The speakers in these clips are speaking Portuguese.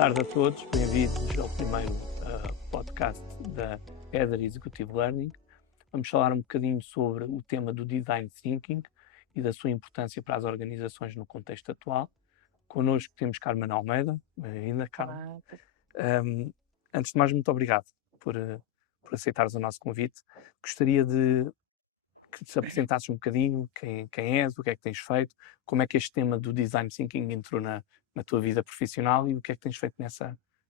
tarde a todos, bem-vindos ao primeiro podcast da Heather Executive Learning. Vamos falar um bocadinho sobre o tema do Design Thinking e da sua importância para as organizações no contexto atual. Connosco temos Carmen Almeida, bem-vinda, Carmen. Antes de mais, muito obrigado por aceitares o nosso convite. Gostaria de que te apresentasses um bocadinho quem és, o que é que tens feito, como é que este tema do Design Thinking entrou na tua vida profissional e o que é que tens feito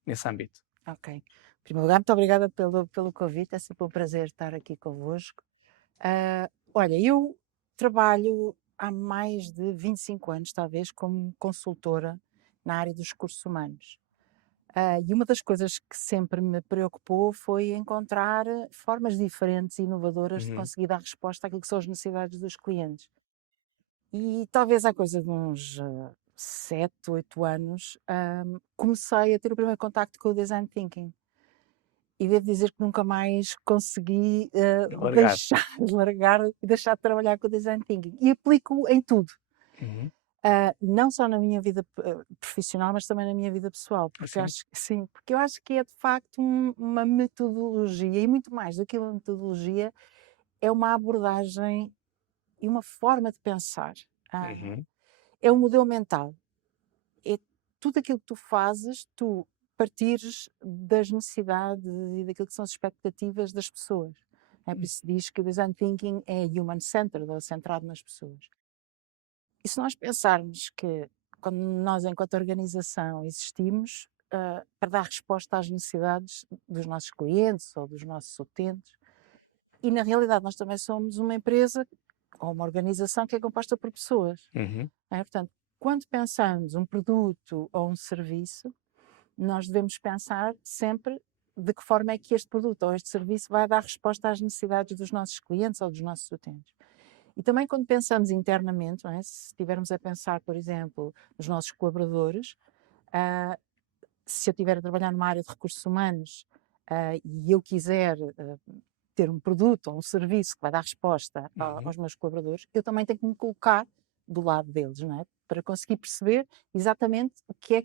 nesse âmbito. Ok. Em primeiro lugar, muito obrigada pelo convite, é sempre um prazer estar aqui convosco. Olha, eu trabalho há mais de 25 anos, talvez, como consultora na área dos recursos humanos. E uma das coisas que sempre me preocupou foi encontrar formas diferentes e inovadoras de conseguir dar resposta àquilo que são as necessidades dos clientes. E talvez há coisa de uns 7, 8 anos, comecei a ter o primeiro contacto com o Design Thinking. E devo dizer que nunca mais consegui deixar de largar e deixar de trabalhar com o Design Thinking. E aplico em tudo. Não só na minha vida profissional, mas também na minha vida pessoal. Porque eu acho que é de facto uma metodologia, e muito mais do que uma metodologia, é uma abordagem e uma forma de pensar. É um modelo mental. É tudo aquilo que tu fazes, tu partires das necessidades e daquilo que são as expectativas das pessoas. Por isso diz que o Design Thinking é human-centered, ou centrado nas pessoas. E se nós pensarmos que, quando nós, enquanto organização, existimos para dar resposta às necessidades dos nossos clientes ou dos nossos utentes, e na realidade nós também somos uma empresa ou uma organização que é composta por pessoas. Portanto, quando pensamos um produto ou um serviço, nós devemos pensar sempre de que forma é que este produto ou este serviço vai dar resposta às necessidades dos nossos clientes ou dos nossos utentes. E também quando pensamos internamente, não é? Se estivermos a pensar, por exemplo, nos nossos colaboradores, se eu estiver a trabalhar numa área de recursos humanos e eu quiser ter um produto ou um serviço que vai dar resposta aos meus colaboradores, eu também tenho que me colocar do lado deles, não é? Para conseguir perceber exatamente o que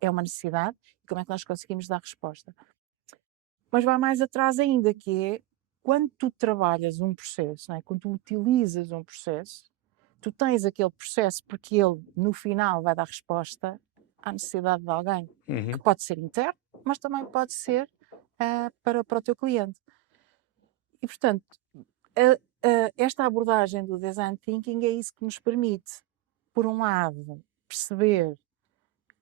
é uma necessidade e como é que nós conseguimos dar resposta. Mas vai mais atrás ainda, que é quando tu trabalhas um processo, não é? Quando tu utilizas um processo, tu tens aquele processo porque ele, no final, vai dar resposta à necessidade de alguém, que pode ser interno, mas também pode ser para o teu cliente. E, portanto, esta abordagem do Design Thinking é isso que nos permite, por um lado, perceber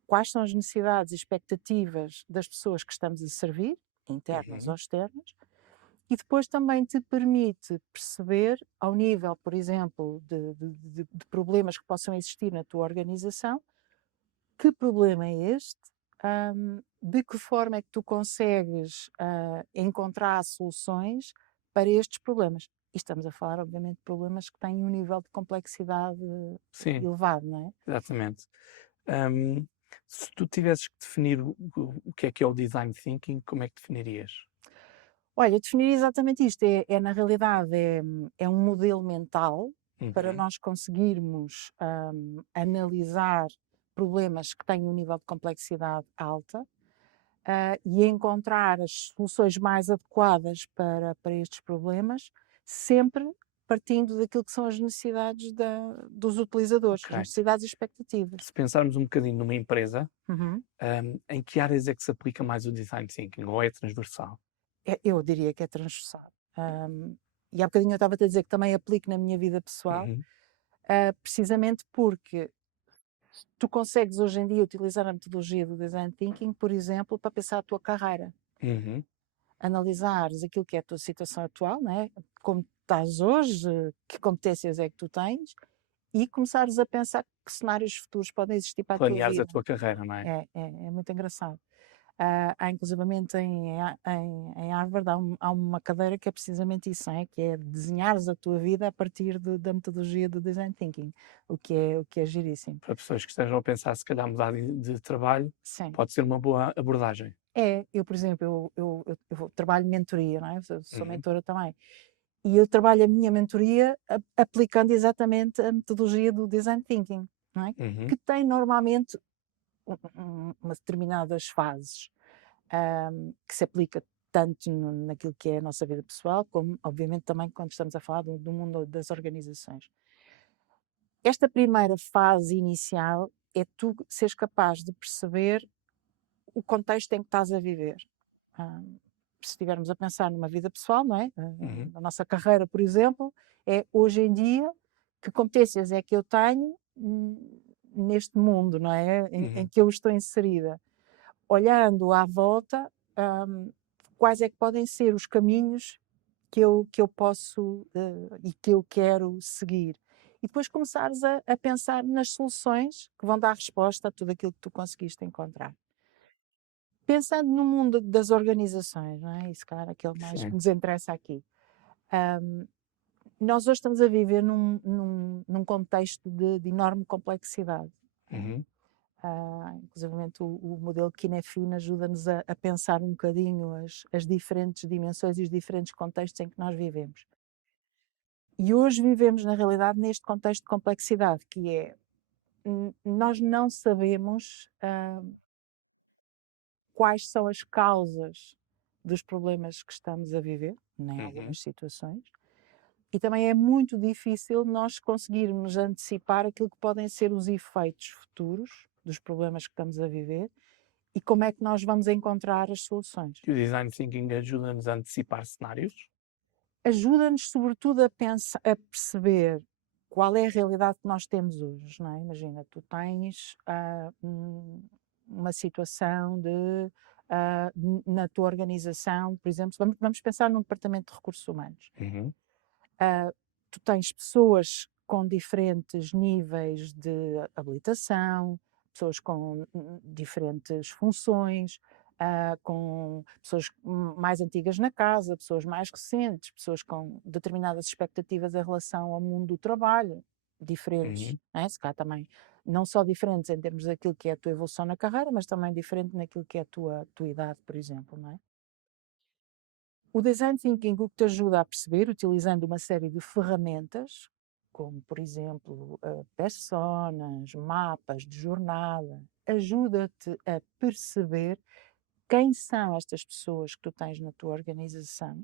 quais são as necessidades e expectativas das pessoas que estamos a servir, internas ou externas, e depois também te permite perceber, ao nível, por exemplo, de problemas que possam existir na tua organização, que problema é este, de que forma é que tu consegues encontrar soluções para estes problemas. E estamos a falar, obviamente, de problemas que têm um nível de complexidade elevado, não é? Exatamente. Se tu tivesses que definir o que é o Design Thinking, como é que definirias? Olha, eu definiria exatamente isto. Na realidade, é um modelo mental para nós conseguirmos analisar problemas que têm um nível de complexidade alta e encontrar as soluções mais adequadas para estes problemas, sempre partindo daquilo que são as necessidades dos utilizadores, as necessidades e expectativas. Se pensarmos um bocadinho numa empresa, em que áreas é que se aplica mais o Design Thinking, ou é transversal? Eu diria que é transversal. E há bocadinho eu estava-te a dizer que também aplico na minha vida pessoal, precisamente porque tu consegues hoje em dia utilizar a metodologia do Design Thinking, por exemplo, para pensar a tua carreira. Analisares aquilo que é a tua situação atual, não é? Como estás hoje, que competências é que tu tens, e começares a pensar que cenários futuros podem existir para a tua vida. Planeares a tua carreira, não é? É muito engraçado. Há inclusivamente em Harvard há uma cadeira que é precisamente isso, não é? Que é desenhares a tua vida a partir da metodologia do Design Thinking, o que é giríssimo. Para pessoas que estejam a pensar se calhar mudar de trabalho, pode ser uma boa abordagem. Eu, por exemplo, eu trabalho mentoria, não é? Sou mentora também. E eu trabalho a minha mentoria aplicando exatamente a metodologia do Design Thinking, não é? Que tem normalmente umas determinadas fases, que se aplica tanto naquilo que é a nossa vida pessoal, como, obviamente, também quando estamos a falar do mundo das organizações. Esta primeira fase inicial é tu seres capaz de perceber o contexto em que estás a viver. Se estivermos a pensar numa vida pessoal, não é? Na nossa carreira, por exemplo, é hoje em dia, que competências é que eu tenho neste mundo, não é? Em que eu estou inserida. Olhando à volta, quais é que podem ser os caminhos que eu posso e que eu quero seguir. E depois começares a pensar nas soluções que vão dar resposta a tudo aquilo que tu conseguiste encontrar. Pensando no mundo das organizações, não é? Isso, claro, aquele mais que nos interessa aqui. Nós hoje estamos a viver num contexto de enorme complexidade. Inclusive o modelo Kinefin ajuda-nos a pensar um bocadinho as diferentes dimensões e os diferentes contextos em que nós vivemos. E hoje vivemos, na realidade, neste contexto de complexidade, que é, nós não sabemos quais são as causas dos problemas que estamos a viver, em algumas situações, e também é muito difícil nós conseguirmos antecipar aquilo que podem ser os efeitos futuros dos problemas que estamos a viver e como é que nós vamos encontrar as soluções. E o Design Thinking ajuda-nos a antecipar cenários? Ajuda-nos, sobretudo, a perceber qual é a realidade que nós temos hoje, não é? Imagina, tu tens uma situação na tua organização, por exemplo, vamos pensar num departamento de recursos humanos. Tu tens pessoas com diferentes níveis de habilitação, pessoas com diferentes funções, com pessoas mais antigas na casa, pessoas mais recentes, pessoas com determinadas expectativas em relação ao mundo do trabalho, diferentes, né? Se calhar também, não só diferentes em termos daquilo que é a tua evolução na carreira, mas também diferente naquilo que é a tua idade, por exemplo, não é? O Design Thinking o que te ajuda a perceber, utilizando uma série de ferramentas, como, por exemplo, personas, mapas de jornada, ajuda-te a perceber quem são estas pessoas que tu tens na tua organização,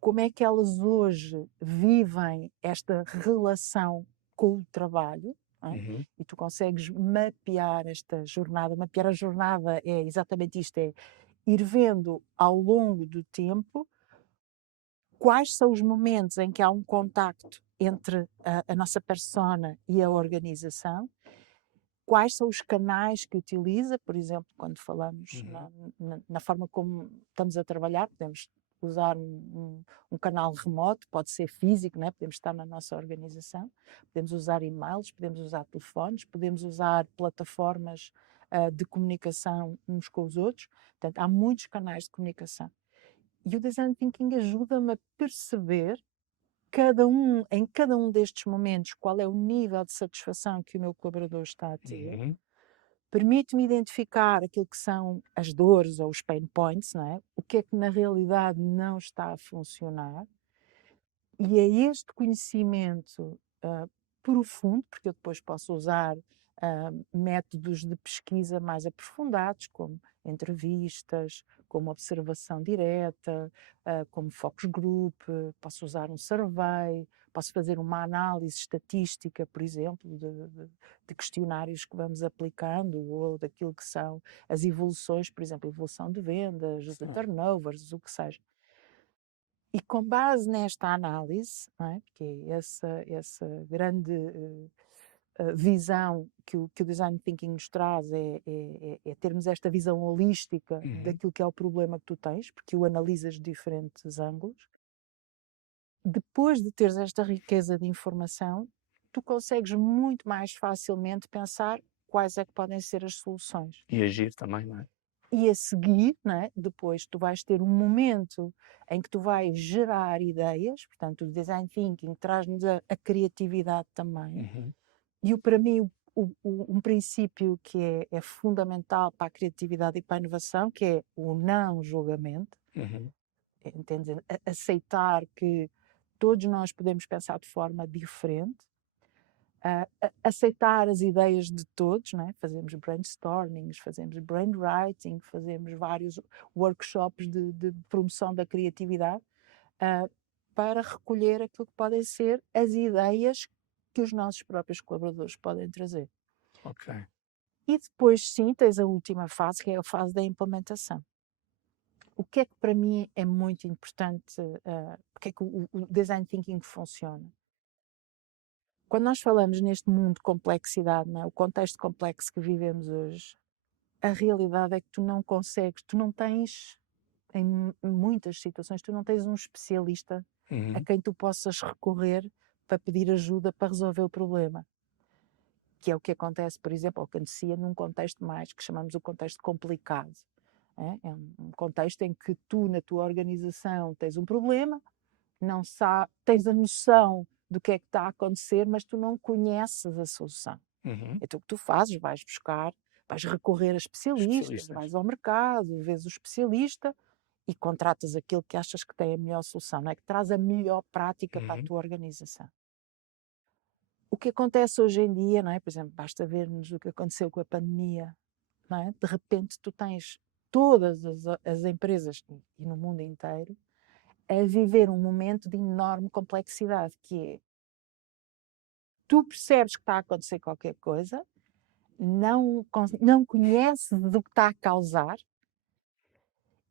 como é que elas hoje vivem esta relação com o trabalho, não é? E tu consegues mapear esta jornada. Mapear a jornada é exatamente isto, é ir vendo ao longo do tempo quais são os momentos em que há um contacto entre a nossa persona e a organização, quais são os canais que utiliza, por exemplo, quando falamos na forma como estamos a trabalhar, podemos usar um canal remoto, pode ser físico, né? Podemos estar na nossa organização, podemos usar e-mails, podemos usar telefones, podemos usar plataformas de comunicação uns com os outros. Portanto, há muitos canais de comunicação. E o Design Thinking ajuda-me a perceber em cada um destes momentos, qual é o nível de satisfação que o meu colaborador está a ter. Permite-me identificar aquilo que são as dores ou os pain points, não é? O que é que na realidade não está a funcionar. E é este conhecimento profundo, porque eu depois posso usar métodos de pesquisa mais aprofundados, como entrevistas, como observação direta, como focus group, posso usar um survey, posso fazer uma análise estatística, por exemplo, de questionários que vamos aplicando ou daquilo que são as evoluções, por exemplo, evolução de vendas, de turnovers, o que seja. E com base nesta análise, não é? Que é essa grande visão que o Design Thinking nos traz, é termos esta visão holística daquilo que é o problema que tu tens, porque o analisas de diferentes ângulos. Depois de teres esta riqueza de informação, tu consegues muito mais facilmente pensar quais é que podem ser as soluções. E agir também, não é? E a seguir, né, depois tu vais ter um momento em que tu vais gerar ideias, portanto o Design Thinking traz-nos a criatividade também. E para mim um princípio que é fundamental para a criatividade e para a inovação, que é o não julgamento, entende? Aceitar que todos nós podemos pensar de forma diferente, aceitar as ideias de todos, não é? Fazemos brainstormings, fazemos brainwriting, fazemos vários workshops de promoção da criatividade, para recolher aquilo que podem ser as ideias que os nossos próprios colaboradores podem trazer. Ok. E depois, sim, tens a última fase, que é a fase da implementação. O que é que para mim é muito importante, porque é que o design thinking funciona? Quando nós falamos neste mundo de complexidade, não é? O contexto complexo que vivemos hoje, a realidade é que tu não tens, em muitas situações, tu não tens um especialista a quem tu possas recorrer para pedir ajuda para resolver o problema. Que é o que acontece, por exemplo, ou que acontecia num contexto mais que chamamos o contexto complicado. É um contexto em que tu, na tua organização, tens um problema, tens a noção do que é que está a acontecer, mas tu não conheces a solução. Então o que tu fazes? Vais recorrer a especialistas, vais ao mercado, vês o especialista e contratas aquele que achas que tem a melhor solução, não é? Que traz a melhor prática para a tua organização. O que acontece hoje em dia, não é? Por exemplo, basta vermos o que aconteceu com a pandemia, não é? De repente tu tens todas as empresas e no mundo inteiro a viver um momento de enorme complexidade, que é, tu percebes que está a acontecer qualquer coisa, não conheces do que está a causar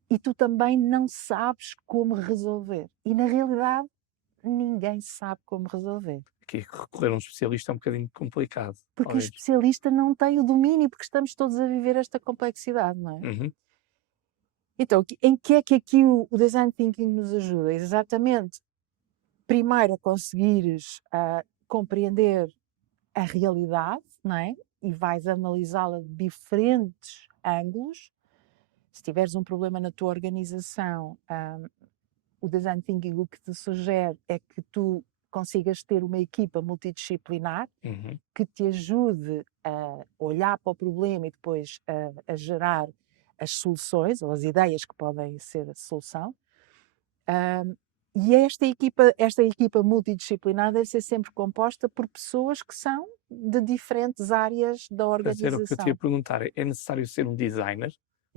e tu também não sabes como resolver. E na realidade, ninguém sabe como resolver. Que recorrer a um especialista é um bocadinho complicado. Porque o especialista não tem o domínio, porque estamos todos a viver esta complexidade, não é? Então, em que é que aqui o Design Thinking nos ajuda? Exatamente, primeiro a conseguires compreender a realidade, não é? E vais analisá-la de diferentes ângulos. Se tiveres um problema na tua organização, o Design Thinking o que te sugere é que tu consigas ter uma equipa multidisciplinar que te ajude a olhar para o problema e depois a gerar as soluções ou as ideias que podem ser a solução. E esta equipa multidisciplinar deve ser sempre composta por pessoas que são de diferentes áreas da organização. Era o que eu te ia perguntar. É necessário ser um designer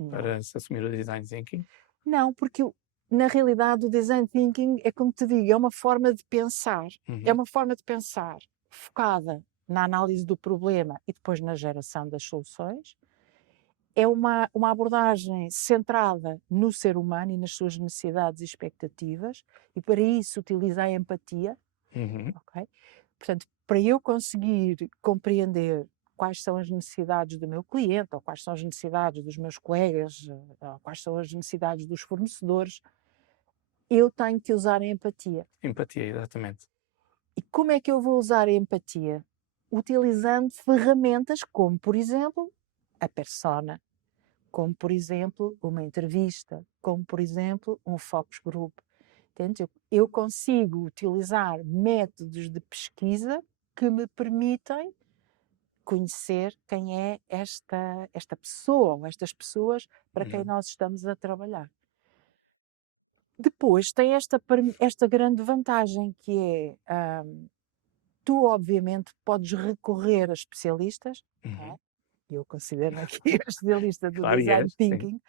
para se assumir o design thinking? Não, porque na realidade o design thinking é, como te digo, é uma forma de pensar. É uma forma de pensar focada na análise do problema e depois na geração das soluções. É uma abordagem centrada no ser humano e nas suas necessidades e expectativas, e para isso utiliza a empatia. Okay? Portanto, para eu conseguir compreender quais são as necessidades do meu cliente, ou quais são as necessidades dos meus colegas, ou quais são as necessidades dos fornecedores, eu tenho que usar a empatia. Empatia, exatamente. E como é que eu vou usar a empatia? Utilizando ferramentas como, por exemplo, a persona, como, por exemplo, uma entrevista, como, por exemplo, um focus group. Entende? Eu consigo utilizar métodos de pesquisa que me permitem conhecer quem é esta pessoa ou estas pessoas para quem nós estamos a trabalhar. Depois tem esta grande vantagem que é, tu obviamente podes recorrer a especialistas, eu considero aqui a especialista do Design Thinking,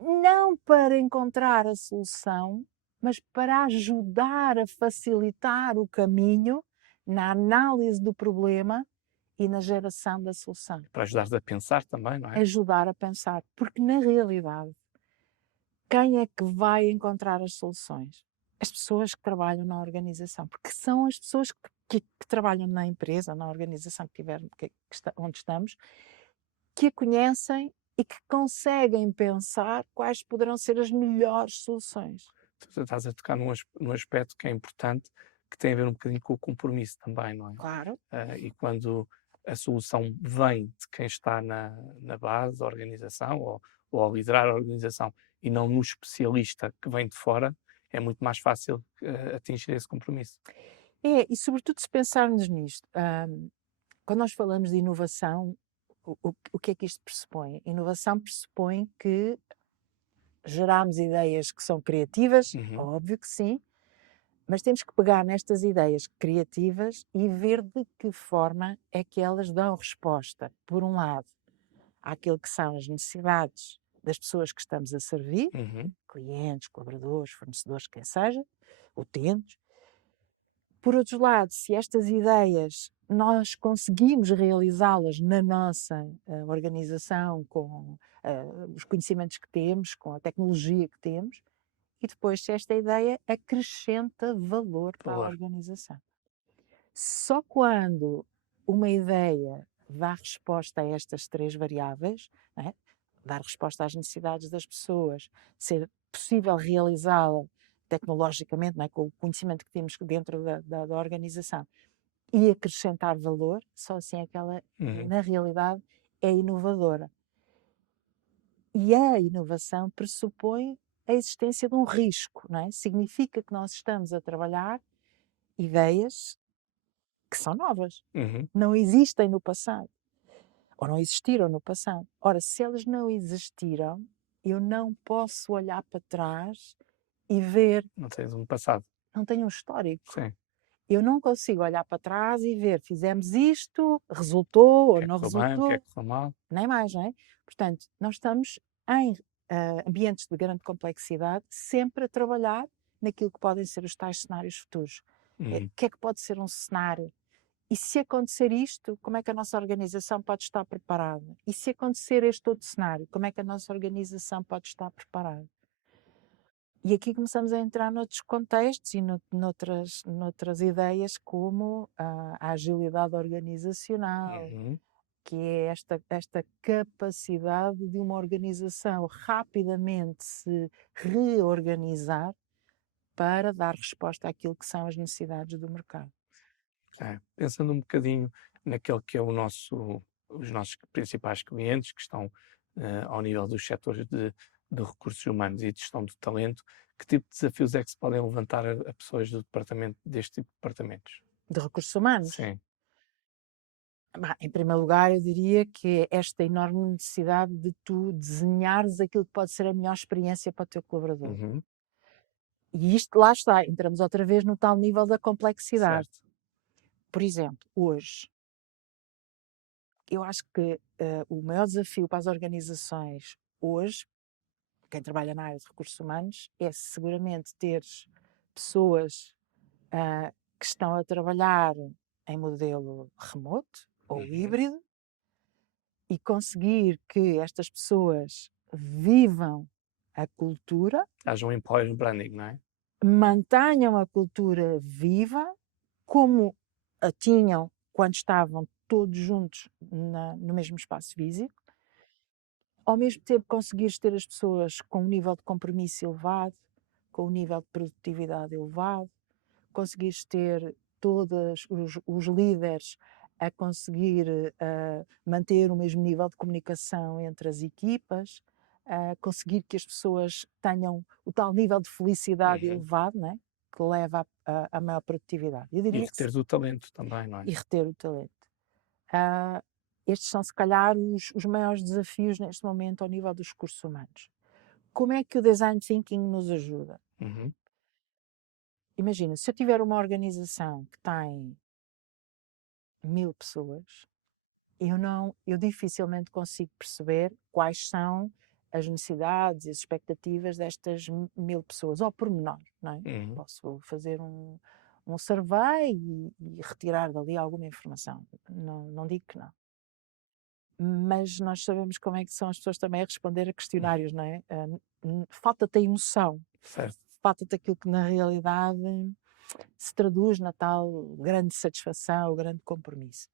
não para encontrar a solução, mas para ajudar a facilitar o caminho na análise do problema e na geração da solução. Para ajudar-te a pensar também, não é? Ajudar a pensar, porque na realidade, quem é que vai encontrar as soluções? As pessoas que trabalham na organização, porque são as pessoas que trabalham na empresa, na organização onde estamos, que a conhecem e que conseguem pensar quais poderão ser as melhores soluções. Tu estás a tocar num aspecto que é importante, que tem a ver um bocadinho com o compromisso também, não é? Claro. E quando a solução vem de quem está na base da organização ou a liderar a organização e não no especialista que vem de fora, é muito mais fácil atingir esse compromisso. E sobretudo se pensarmos nisto, quando nós falamos de inovação, o que é que isto pressupõe? Inovação pressupõe que geramos ideias que são criativas, óbvio que sim, Mas temos que pegar nestas ideias criativas e ver de que forma é que elas dão resposta, por um lado, àquilo que são as necessidades das pessoas que estamos a servir, Uhum. clientes, colaboradores, fornecedores, quem seja, utentes. Por outro lado, se estas ideias nós conseguimos realizá-las na nossa organização, com os conhecimentos que temos, com a tecnologia que temos, e depois se esta ideia acrescenta valor para a Valor. organização. Só quando uma ideia dá resposta a estas três variáveis, não é? Dar resposta às necessidades das pessoas, ser possível realizá-la tecnologicamente, não é? Com o conhecimento que temos dentro da organização, e acrescentar valor, só assim é que ela, Uhum. na realidade, é inovadora. E a inovação pressupõe a existência de um risco, não é? Significa que nós estamos a trabalhar ideias que são novas, Uhum. não existem no passado, ou não existiram no passado. Ora, se elas não existiram, eu não posso olhar para trás e ver, Não tens um passado. não tenho um histórico. Sim. Eu não consigo olhar para trás e ver, fizemos isto, resultou O ou que é que não correu bem, o que é resultou, que correu mal. nem mais, não é? Portanto, nós estamos em ambientes de grande complexidade, sempre a trabalhar naquilo que podem ser os tais cenários futuros. O Uhum. que é que pode ser um cenário? E se acontecer isto, como é que a nossa organização pode estar preparada? E se acontecer este outro cenário, como é que a nossa organização pode estar preparada? E aqui começamos a entrar noutros contextos e noutras ideias, como a agilidade organizacional, Uhum. que é esta capacidade de uma organização rapidamente se reorganizar para dar resposta àquilo que são as necessidades do mercado. É. Pensando um bocadinho naquele que é os nossos principais clientes, que estão ao nível dos setores de recursos humanos e de gestão do talento, que tipo de desafios é que se podem levantar a pessoas do departamento, deste tipo de departamentos? De recursos humanos. Sim. Em primeiro lugar, eu diria que é esta enorme necessidade de tu desenhares aquilo que pode ser a melhor experiência para o teu colaborador. Uhum. E isto, lá está, entramos outra vez no tal nível da complexidade. Certo. Por exemplo, hoje, eu acho que o maior desafio para as organizações hoje, quem trabalha na área de recursos humanos, é seguramente ter pessoas que estão a trabalhar em modelo remoto ou Uhum. híbrido, e conseguir que estas pessoas vivam a cultura, Haja um employer branding, não é? mantenham a cultura viva, como a tinham quando estavam todos juntos no mesmo espaço físico, ao mesmo tempo conseguires ter as pessoas com um nível de compromisso elevado, com um nível de produtividade elevado, conseguires ter todos os líderes a conseguir manter o mesmo nível de comunicação entre as equipas, conseguir que as pessoas tenham o tal nível de felicidade Uhum. elevado, né? Que leva a maior produtividade. Eu E diria que reteres o talento também, não é? e reter o talento. Ah, estes são, se calhar, os maiores desafios neste momento ao nível dos recursos humanos. Como é que o design thinking nos ajuda? Uhum. Imagina, se eu tiver uma organização que tem 1000 pessoas, eu dificilmente consigo perceber quais são as necessidades e as expectativas destas 1000 pessoas, ao pormenor, não é? Uhum. Posso fazer um survey e retirar dali alguma informação, não digo que não. Mas nós sabemos como é que são as pessoas também a responder a questionários, não é? Falta-te a emoção, Certo. falta-te aquilo que na realidade se traduz na tal grande satisfação, o grande compromisso.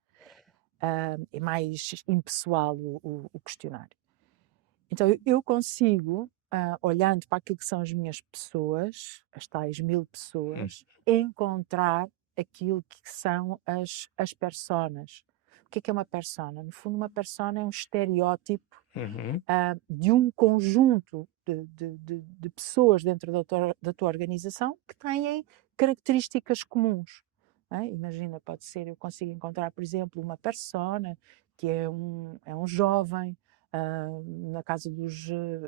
É mais impessoal o questionário. Então eu consigo, olhando para aquilo que são as minhas pessoas, as tais 1000 Uhum. pessoas, encontrar aquilo que são as personas. O que é uma persona? No fundo, uma persona é um estereótipo Uhum. de um conjunto de pessoas dentro da tua organização que têm características comuns. Não é? Imagina, pode ser, eu consigo encontrar, por exemplo, uma persona que é um jovem na casa dos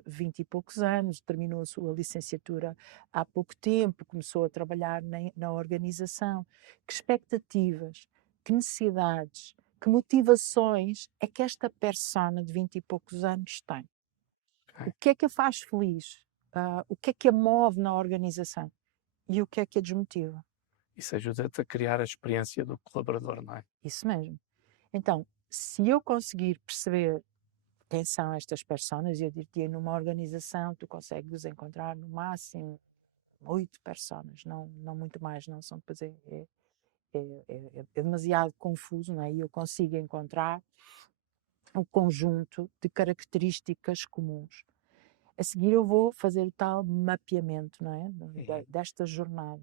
20 e poucos anos, terminou a sua licenciatura há pouco tempo, começou a trabalhar na organização. Que expectativas, que necessidades, que motivações é que esta persona de 20 e poucos anos tem? O Ok. que é que a faz feliz? O que é que a move na organização? E o que é que a desmotiva? Isso ajuda-te a criar a experiência do colaborador, não é? Isso mesmo. Então, se eu conseguir perceber quem são estas pessoas, eu diria numa organização, tu consegues encontrar no máximo 8 pessoas, não muito mais, não são, depois é demasiado confuso, não é? E eu consigo encontrar um conjunto de características comuns. A seguir eu vou fazer o tal mapeamento, não é? Uhum. Desta jornada.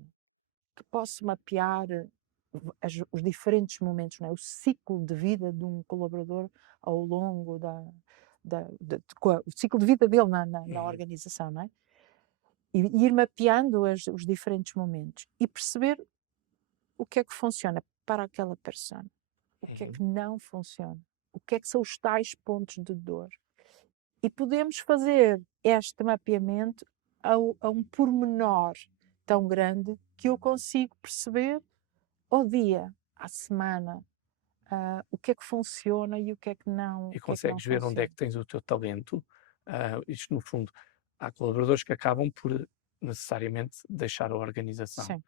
Que posso mapear os diferentes momentos, não é? O ciclo de vida de um colaborador ao longo o ciclo de vida dele na Uhum. organização, não é? E ir mapeando os diferentes momentos e perceber o que é que funciona para aquela pessoa, o que é Uhum. que não funciona, o que é que são os tais pontos de dor. E podemos fazer este mapeamento a um pormenor tão grande que eu consigo perceber ao dia, à semana, o que é que funciona e o E que é que não consegues ver onde é funciona. que tens o teu talento. Isto, no fundo, há colaboradores que acabam por necessariamente deixar a organização. Sim.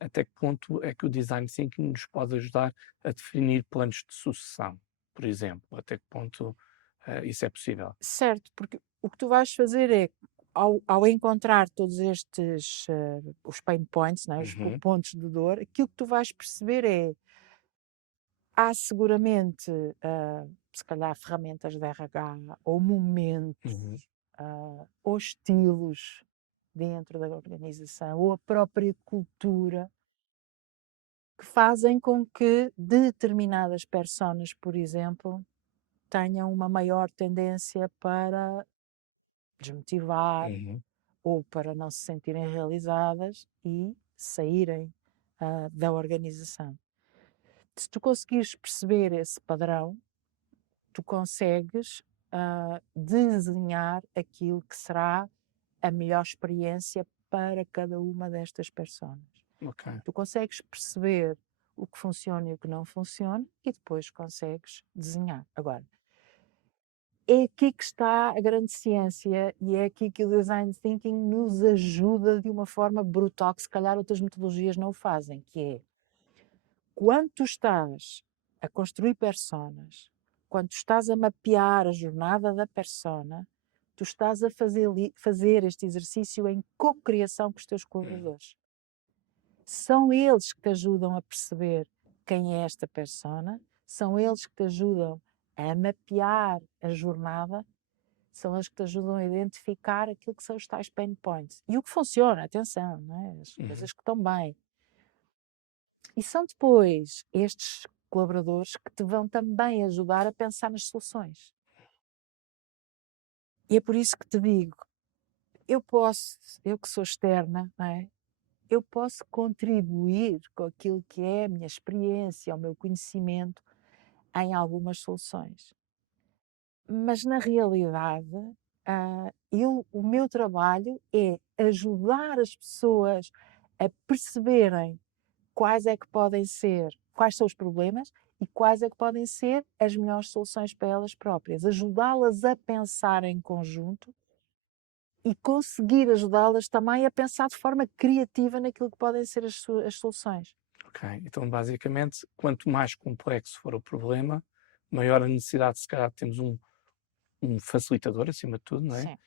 Até que ponto é que o design thinking nos pode ajudar a definir planos de sucessão, por exemplo? Até que ponto isso é possível? Certo, porque o que tu vais fazer é, ao encontrar todos estes, os pain points, não é? Os Uhum. pontos de dor, aquilo que tu vais perceber é, há seguramente, se calhar, ferramentas de RH ou momentos, Uhum. ou estilos dentro da organização, ou a própria cultura que fazem com que determinadas personas, por exemplo, tenham uma maior tendência para desmotivar Uhum. ou para não se sentirem realizadas e saírem da organização. Se tu conseguires perceber esse padrão, tu consegues desenhar aquilo que será a melhor experiência para cada uma destas pessoas. Ok. Tu consegues perceber o que funciona e o que não funciona e depois consegues desenhar. Agora, é aqui que está a grande ciência e é aqui que o design thinking nos ajuda de uma forma brutal, que se calhar outras metodologias não o fazem, que é quando tu estás a construir personas, quando tu estás a mapear a jornada da persona, tu estás a fazer este exercício em co-criação com os teus Uhum. colaboradores. São eles que te ajudam a perceber quem é esta persona, são eles que te ajudam a mapear a jornada, são eles que te ajudam a identificar aquilo que são os tais pain points. E o que funciona, atenção, não é? As Uhum. coisas que estão bem. E são depois estes colaboradores que te vão também ajudar a pensar nas soluções. E é por isso que te digo, eu que sou externa, não é? Eu posso contribuir com aquilo que é a minha experiência, o meu conhecimento em algumas soluções. Mas na realidade, o meu trabalho é ajudar as pessoas a perceberem quais é que podem ser, quais são os problemas e quais é que podem ser as melhores soluções para elas próprias. Ajudá-las a pensar em conjunto e conseguir ajudá-las também a pensar de forma criativa naquilo que podem ser as soluções. Ok. Então, basicamente, quanto mais complexo for o problema, maior a necessidade, se calhar, de termos um facilitador, acima de tudo, não é? Sim,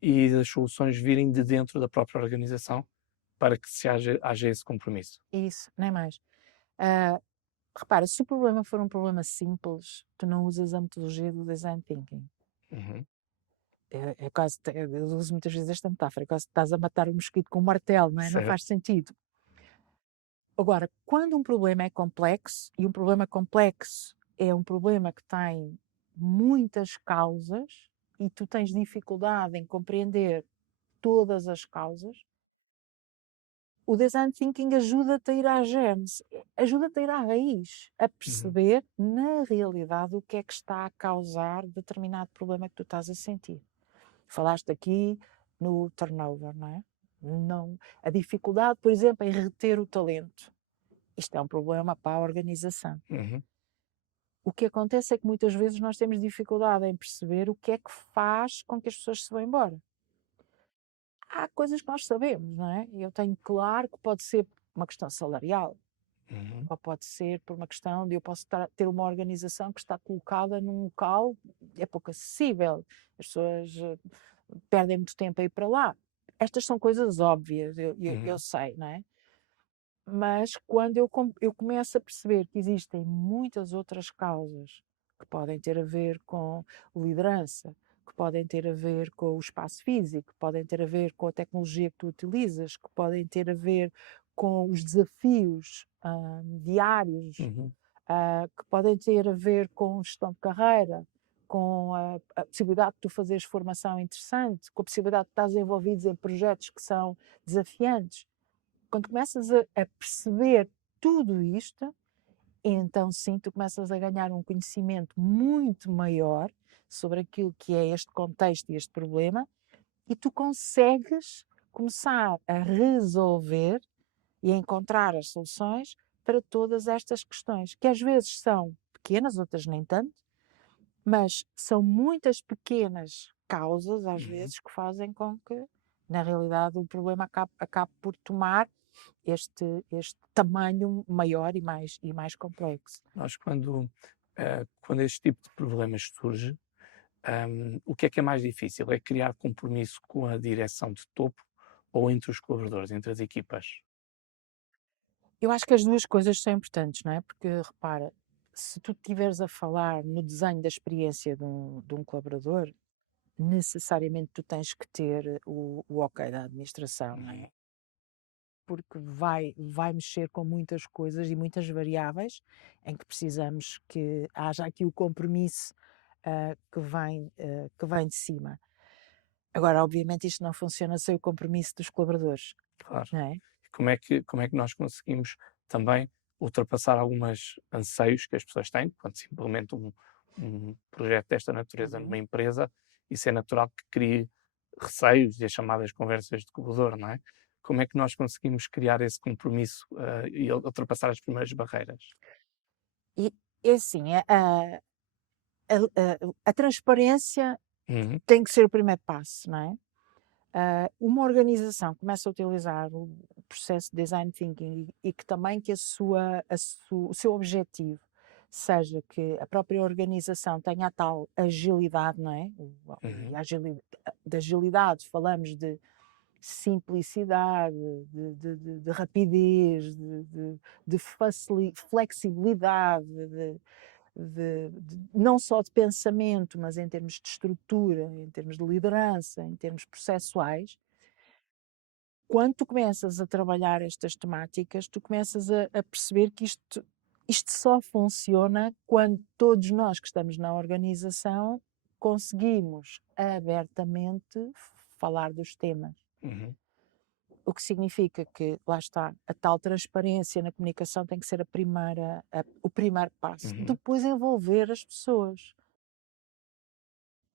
E as soluções virem de dentro da própria organização para que haja esse compromisso. isso, nem mais. Ah, repara, se o problema for um problema simples, tu não usas a metodologia do design thinking. Uhum. Eu uso muitas vezes esta metáfora, é quase que estás a matar um mosquito com um martelo, não é? Não Certo. faz sentido. Agora, quando um problema é complexo, e um problema complexo é um problema que tem muitas causas, e tu tens dificuldade em compreender todas as causas, o design thinking ajuda-te a ir à gênese. ajuda-te a ir à raiz, a Uhum. perceber, na realidade, o que é que está a causar determinado problema que tu estás a sentir. Falaste aqui no turnover, não é? Não, a dificuldade, por exemplo, em reter o talento. Isto é um problema para a organização. Uhum. O que acontece é que muitas vezes nós temos dificuldade em perceber o que é que faz com que as pessoas se vão embora. Há coisas que nós sabemos, não é? Eu tenho claro que pode ser uma questão salarial, Uhum. ou pode ser por uma questão de eu posso ter uma organização que está colocada num local é pouco acessível, as pessoas perdem muito tempo a ir para lá. Estas são coisas óbvias, eu Uhum. sei, não é? Mas quando eu começo a perceber que existem muitas outras causas que podem ter a ver com liderança, que podem ter a ver com o espaço físico, que podem ter a ver com a tecnologia que tu utilizas, que podem ter a ver com os desafios diários, Uhum. que podem ter a ver com gestão de carreira, com a possibilidade de tu fazeres formação interessante, com a possibilidade de estás envolvidos em projetos que são desafiantes. Quando começas a perceber tudo isto, então sim, tu começas a ganhar um conhecimento muito maior sobre aquilo que é este contexto e este problema, e tu consegues começar a resolver e a encontrar as soluções para todas estas questões, que às vezes são pequenas, outras nem tanto, mas são muitas pequenas causas, às Uhum. vezes, que fazem com que, na realidade, o problema acabe por tomar este tamanho maior e mais complexo. Nós, quando este tipo de problemas surge, o que é mais difícil? É criar compromisso com a direção de topo ou entre os colaboradores, entre as equipas? Eu acho que as duas coisas são importantes, não é? Porque, repara, se tu estiveres a falar no desenho da experiência de um colaborador, necessariamente tu tens que ter o ok da administração, não é? Uhum. Porque vai mexer com muitas coisas e muitas variáveis em que precisamos que haja aqui o compromisso que vem de cima. Agora, obviamente, isto não funciona sem o compromisso dos colaboradores, Claro. não é? Como é que nós conseguimos também ultrapassar alguns anseios que as pessoas têm quando se implementa um projeto desta natureza numa Uhum. empresa? Isso é natural que crie receios e as chamadas conversas de corredor, não é? Como é que nós conseguimos criar esse compromisso, e ultrapassar as primeiras barreiras? E é assim, a transparência Uhum. tem que ser o primeiro passo, não é? Uma organização começa a utilizar o processo de design thinking e que também que o seu objetivo seja que a própria organização tenha a tal agilidade, não é? E Uhum. de agilidade falamos de simplicidade, de rapidez, de flexibilidade, não só de pensamento, mas em termos de estrutura, em termos de liderança, em termos processuais. Quando tu começas a trabalhar estas temáticas, tu começas a perceber que isto só funciona quando todos nós que estamos na organização conseguimos abertamente falar dos temas. Uhum. O que significa que, lá está, a tal transparência na comunicação tem que ser o primeiro passo. Uhum. Depois envolver as pessoas.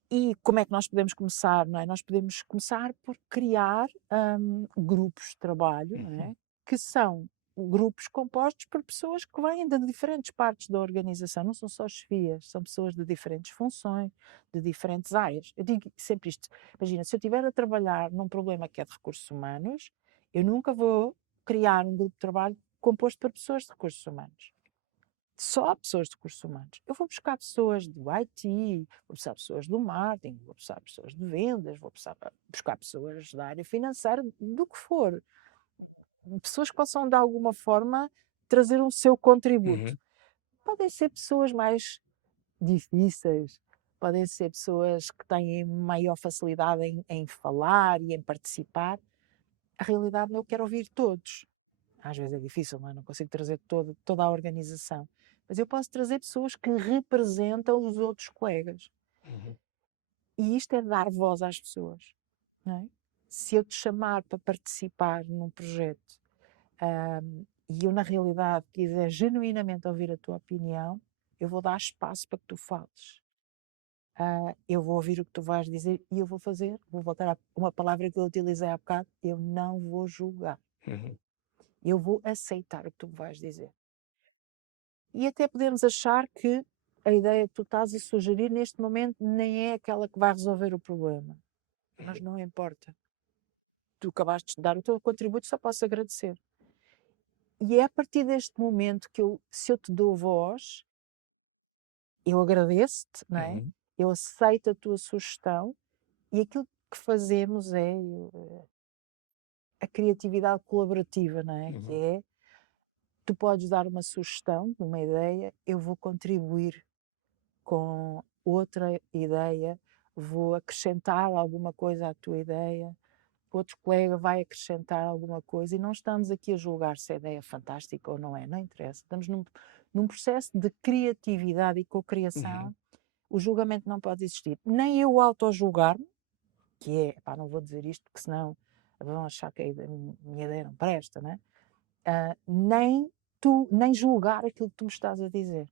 E como é que nós podemos começar, não é? Nós podemos começar por criar grupos de trabalho, não é? Uhum. Que são grupos compostos por pessoas que vêm de diferentes partes da organização, não são só chefias, são pessoas de diferentes funções, de diferentes áreas. Eu digo sempre isto, imagina, se eu estiver a trabalhar num problema que é de recursos humanos, eu nunca vou criar um grupo de trabalho composto por pessoas de recursos humanos, só pessoas de recursos humanos. Eu vou buscar pessoas do IT, vou buscar pessoas do marketing, vou buscar pessoas de vendas, vou buscar pessoas da área financeira, do que for. Pessoas que possam, de alguma forma, trazer o seu contributo. Uhum. Podem ser pessoas mais difíceis, podem ser pessoas que têm maior facilidade em falar e em participar. A realidade não, eu quero ouvir todos. Às vezes é difícil, não é? Não consigo trazer toda a organização. Mas eu posso trazer pessoas que representam os outros colegas. Uhum. E isto é dar voz às pessoas, não é? Se eu te chamar para participar num projeto, e eu, na realidade, quiser genuinamente ouvir a tua opinião, eu vou dar espaço para que tu fales. Eu vou ouvir o que tu vais dizer e eu vou voltar a uma palavra que eu utilizei há bocado, eu não vou julgar. Uhum. Eu vou aceitar o que tu me vais dizer. E até podemos achar que a ideia que tu estás a sugerir neste momento nem é aquela que vai resolver o problema. Mas não importa. Tu acabaste de dar o teu contributo, só posso agradecer. E é a partir deste momento que se eu te dou voz, eu agradeço-te, não é? Uhum. Eu aceito a tua sugestão e aquilo que fazemos é a criatividade colaborativa, não é? Que Uhum. é, tu podes dar uma sugestão, uma ideia, eu vou contribuir com outra ideia, vou acrescentar alguma coisa à tua ideia, outro colega vai acrescentar alguma coisa e não estamos aqui a julgar se a ideia é fantástica ou não é, não interessa. Estamos num processo de criatividade e Uhum. cocriação. O julgamento não pode existir. Nem eu auto-julgar-me, que é, pá, não vou dizer isto porque senão vão achar que a minha ideia não presta, não é? Nem julgar aquilo que tu me estás a dizer.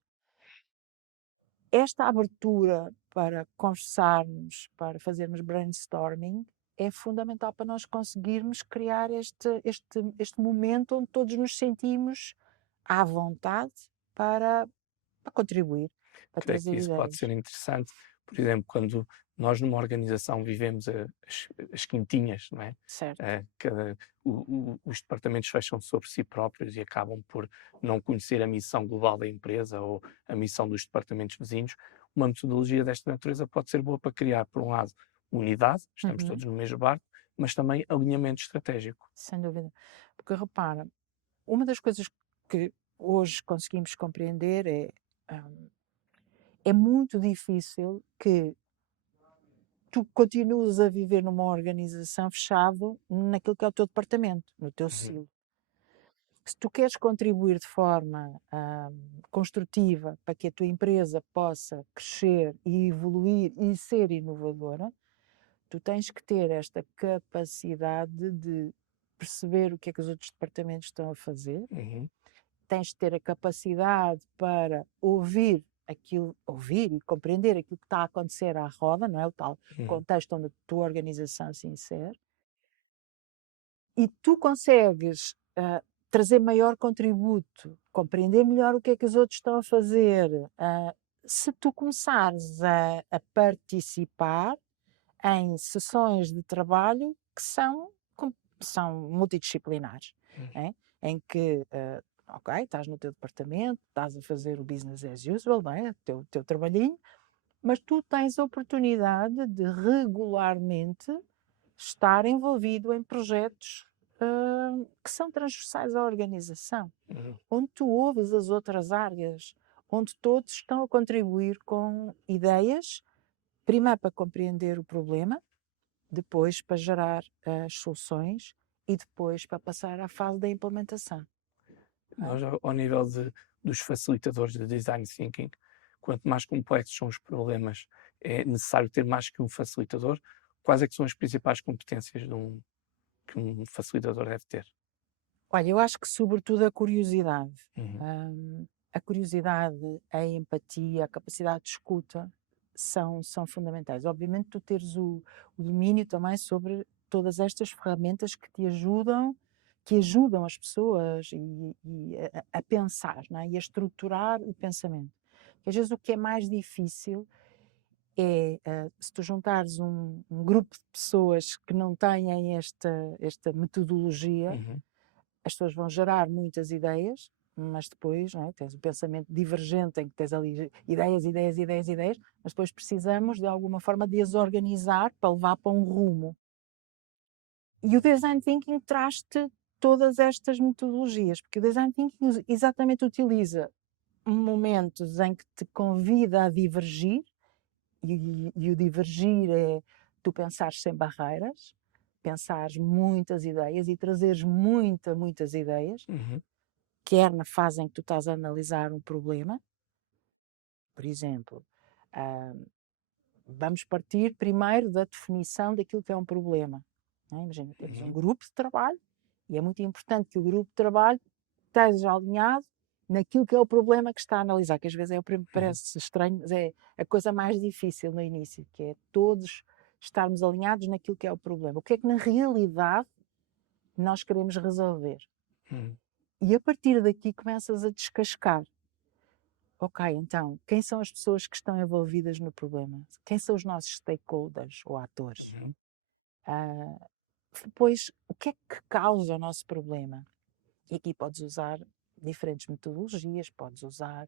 Esta abertura para conversarmos, para fazermos brainstorming, é fundamental para nós conseguirmos criar este momento onde todos nos sentimos à vontade para contribuir, para Creio que trazer isso pode ideias. ser interessante, por exemplo, quando nós numa organização vivemos as quintinhas, não é? Certo. Eh, cada, os departamentos fecham sobre si próprios e acabam por não conhecer a missão global da empresa ou a missão dos departamentos vizinhos. Uma metodologia desta natureza pode ser boa para criar, por um lado, unidade, estamos Uhum, todos no mesmo barco, mas também alinhamento estratégico. sem dúvida. Porque repara, uma das coisas que hoje conseguimos compreender hum, é muito difícil que tu continuas a viver numa organização fechado naquilo que é o teu departamento, no teu Uhum. silo. Se tu queres contribuir de forma construtiva para que a tua empresa possa crescer e evoluir e ser inovadora, tu tens que ter esta capacidade de perceber o que é que os outros departamentos estão a fazer, Uhum. tens de ter a capacidade para ouvir e compreender aquilo que está a acontecer à roda, não é? O tal Uhum. contexto onde a tua organização se insere, e tu consegues trazer maior contributo, compreender melhor o que é que os outros estão a fazer, se tu começares a participar em sessões de trabalho que são multidisciplinares, Uhum. é? Em que, ok, estás no teu departamento, estás a fazer o business as usual, não é? O teu trabalhinho, mas tu tens a oportunidade de regularmente estar envolvido em projetos que são transversais à organização, Uhum. onde tu ouves as outras áreas, onde todos estão a contribuir com ideias, primeiro para compreender o problema, depois para gerar as soluções e depois para passar à fase da implementação. Não é? Nós, ao nível dos facilitadores de design thinking, quanto mais complexos são os problemas, é necessário ter mais que um facilitador. Quais é que são as principais competências que um facilitador deve ter? Olha, eu acho que sobretudo a curiosidade. Uhum. A curiosidade, a empatia, a capacidade de escuta são fundamentais. Obviamente, tu teres o domínio também sobre todas estas ferramentas que ajudam as pessoas a pensar, não é? E a estruturar o pensamento. Porque às vezes o que é mais difícil é, se tu juntares um grupo de pessoas que não têm esta metodologia, Uhum. as pessoas vão gerar muitas ideias, mas depois, não é? Tens o pensamento divergente em que tens ali ideias, ideias, ideias, ideias, mas depois precisamos de alguma forma de as organizar para levar para um rumo. E o design thinking traz-te todas estas metodologias, porque o design thinking exatamente utiliza momentos em que te convida a divergir, e o divergir é tu pensares sem barreiras, pensares muitas ideias e trazeres muitas ideias, Uhum. quer na fase em que tu estás a analisar um problema, por exemplo, ah, vamos partir primeiro da definição daquilo que é um problema. Não é? Imagina, temos um Uhum. grupo de trabalho e é muito importante que o grupo de trabalho esteja alinhado naquilo que é o problema que está a analisar, que às vezes Uhum. parece estranho, mas é a coisa mais difícil no início, que é todos estarmos alinhados naquilo que é o problema. O que é que na realidade nós queremos resolver? Uhum. E a partir daqui começas a descascar. Ok, então, quem são as pessoas que estão envolvidas no problema? Quem são os nossos stakeholders ou atores? Uhum. Ah, depois, o que é que causa o nosso problema? E aqui podes usar diferentes metodologias, podes usar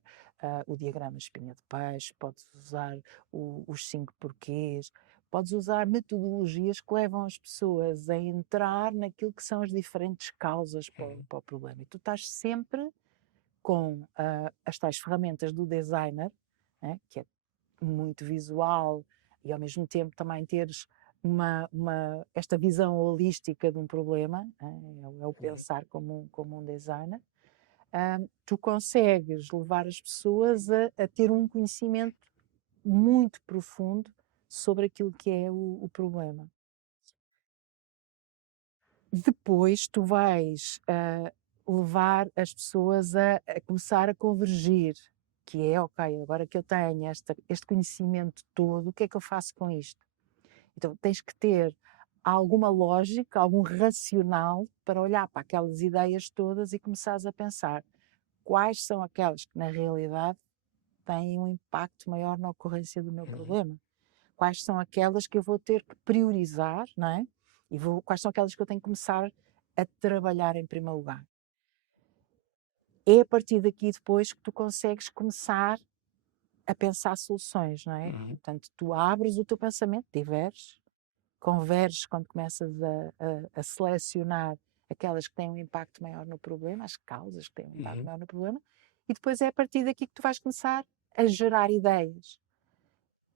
o diagrama espinha de peixe, podes usar os 5 porquês, podes usar metodologias que levam as pessoas a entrar naquilo que são as diferentes causas Uhum. para o problema. E tu estás sempre com as tais ferramentas do designer, né, que é muito visual e ao mesmo tempo também teres esta visão holística de um problema, né, é o pensar como um designer, tu consegues levar as pessoas a ter um conhecimento muito profundo sobre aquilo que é o problema. Depois tu vais levar as pessoas a começar a convergir, que é, ok, agora que eu tenho este conhecimento todo, o que é que eu faço com isto? Então tens que ter alguma lógica, algum racional para olhar para aquelas ideias todas e começares a pensar quais são aquelas que na realidade têm um impacto maior na ocorrência do meu Uhum. problema. Quais são aquelas que eu vou ter que priorizar, não é? Quais são aquelas que eu tenho que começar a trabalhar em primeiro lugar. É a partir daqui depois que tu consegues começar a pensar soluções, não é? Uhum. Portanto, tu abres o teu pensamento, diverges, converges quando começas a selecionar aquelas que têm um impacto maior no problema, as causas que têm um impacto Uhum. maior no problema, e depois é a partir daqui que tu vais começar a gerar ideias.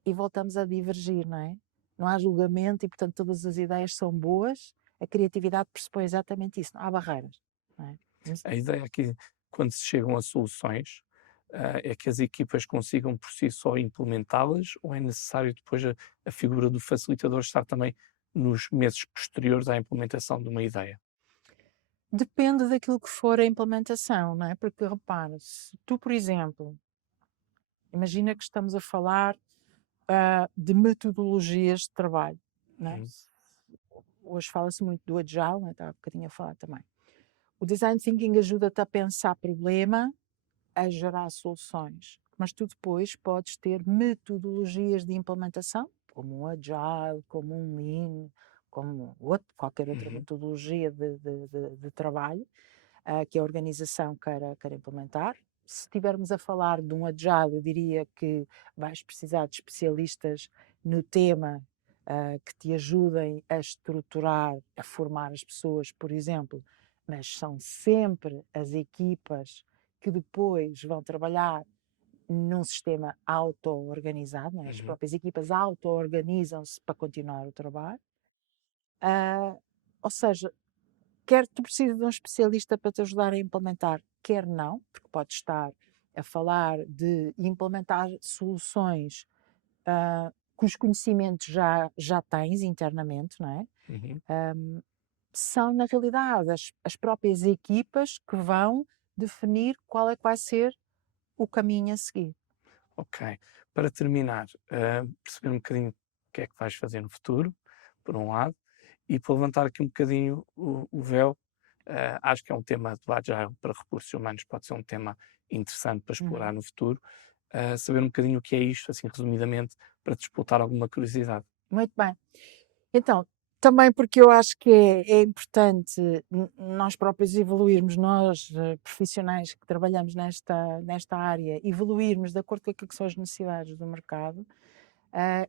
E voltamos a divergir, não é? Não há julgamento e, portanto, todas as ideias são boas. A criatividade pressupõe exatamente isso. Não há barreiras, não é? A ideia aqui, quando se chegam a soluções, é que as equipas consigam por si só implementá-las ou é necessário depois a figura do facilitador estar também nos meses posteriores à implementação de uma ideia? Depende daquilo que for a implementação, não é? Porque repara, se tu, por exemplo, imagina que estamos a falar de metodologias de trabalho, não é? Uhum. Hoje fala-se muito do Agile, né? Estava há bocadinho a falar também. O Design Thinking ajuda-te a pensar problema, a gerar soluções, mas tu depois podes ter metodologias de implementação, como um Agile, como um Lean, como qualquer outra Uhum. metodologia de trabalho que a organização queira implementar. Se estivermos a falar de um Agile, eu diria que vais precisar de especialistas no tema que te ajudem a estruturar, a formar as pessoas, por exemplo, mas são sempre as equipas que depois vão trabalhar num sistema auto-organizado, não é? As Uhum. próprias equipas auto-organizam-se para continuar o trabalho. Ou seja, quer tu precises de um especialista para te ajudar a implementar, quer não, porque pode estar a falar de implementar soluções que os conhecimentos já tens internamente, não é? Uhum. São, na realidade, as próprias equipas que vão definir qual é que vai ser o caminho a seguir. Ok. Para terminar, perceber um bocadinho o que é que vais fazer no futuro, por um lado, e para levantar aqui um bocadinho o véu, acho que é um tema do Agile para recursos humanos, pode ser um tema interessante para explorar Uhum. no futuro. Saber um bocadinho o que é isto, assim, resumidamente, para disputar alguma curiosidade. Muito bem. Então, também porque eu acho que é importante nós próprios evoluirmos, nós profissionais que trabalhamos nesta área, evoluirmos de acordo com aquilo que são as necessidades do mercado.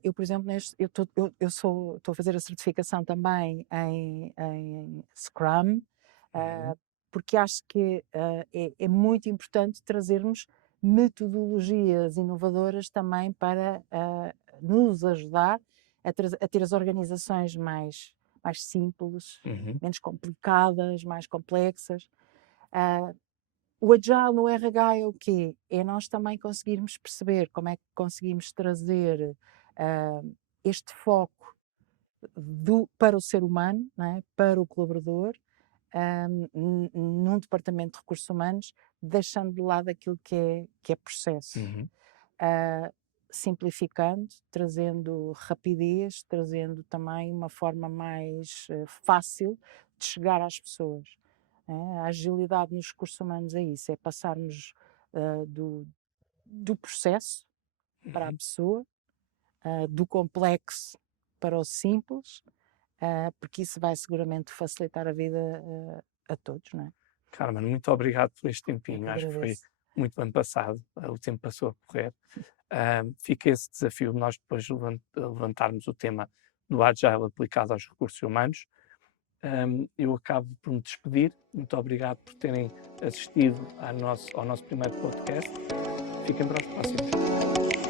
Eu, por exemplo, estou a fazer a certificação também em Scrum, Uhum. porque acho que é muito importante trazermos metodologias inovadoras também para nos ajudar a ter as organizações mais simples, Uhum. menos complicadas, mais complexas. Ah, o Agile no RH é o quê? É nós também conseguirmos perceber como é que conseguimos trazer ah, este foco para o ser humano, não é? Para o colaborador, num departamento de recursos humanos, deixando de lado aquilo que é processo. Simplificando, trazendo rapidez, trazendo também uma forma mais fácil de chegar às pessoas. A agilidade nos recursos humanos é isso, é passarmos do processo para a pessoa, do complexo para o simples, porque isso vai seguramente facilitar a vida a todos, não é? Carmen, muito obrigado por este Eu tempinho. que Acho que foi agradeço. muito bem passado. O tempo passou a correr. Fica esse desafio de nós depois levantarmos o tema do Agile aplicado aos recursos humanos. Eu acabo por me despedir. Muito obrigado por terem assistido ao nosso primeiro podcast. Fiquem para os próximos.